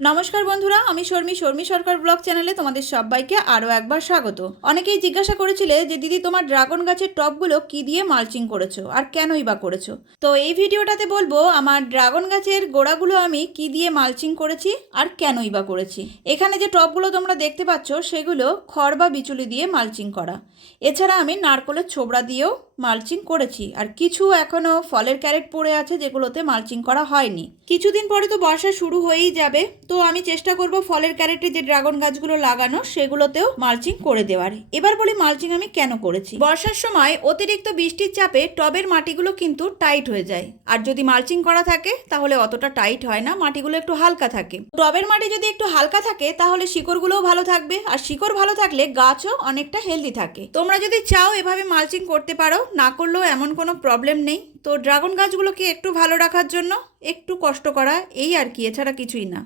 নমস্কার বন্ধুরা, আমি শর্মী সরকার ব্লগ চ্যানেলে তোমাদের সবাইকে আরও একবার স্বাগত। অনেকেই জিজ্ঞাসা করেছিলে যে দিদি তোমার ড্রাগন গাছের টবগুলো কি দিয়ে মালচিং করেছো আর কেনই বা করেছো। তো এই ভিডিওটাতে বলবো আমার ড্রাগন গাছের গোড়াগুলো আমি কি দিয়ে মালচিং করেছি আর কেনই বা করেছি। এখানে যে টবগুলো তোমরা দেখতে পাচ্ছ সেগুলো খড় বা বিচুলি দিয়ে মালচিং করা। এছাড়া আমি নারকলের ছোবড়া দিয়েও মালচিং করেছি, আর কিছু এখনও ফলের ক্যারেট পড়ে আছে যেগুলোতে মালচিং করা হয়নি। কিছুদিন পরে তো বর্ষা শুরু হয়েই যাবে, তো আমি চেষ্টা করব ফলের ক্যারেটে যে ড্রাগন গাছগুলো লাগানো সেগুলোতেও মালচিং করে দেওয়ার। এবার বলি মালচিং আমি কেন করেছি। বর্ষার সময় অতিরিক্ত বৃষ্টির চাপে টবের মাটিগুলো কিন্তু টাইট হয়ে যায়, আর যদি মালচিং করা থাকে তাহলে অতটা টাইট হয় না, মাটিগুলো একটু হালকা থাকে। টবের মাটি যদি একটু হালকা থাকে তাহলে শিকড়গুলোও ভালো থাকবে, আর শিকড় ভালো থাকলে গাছও অনেকটা হেলদি থাকে। তোমরা যদি চাও এভাবে মালচিং করতে পারো, না করলেও এমন কোনো প্রবলেম নেই। তো ড্রাগন গাছগুলোকে একটু ভালো রাখার জন্য একটু কষ্ট করা, এই আর কি, এছাড়া কিছুই না।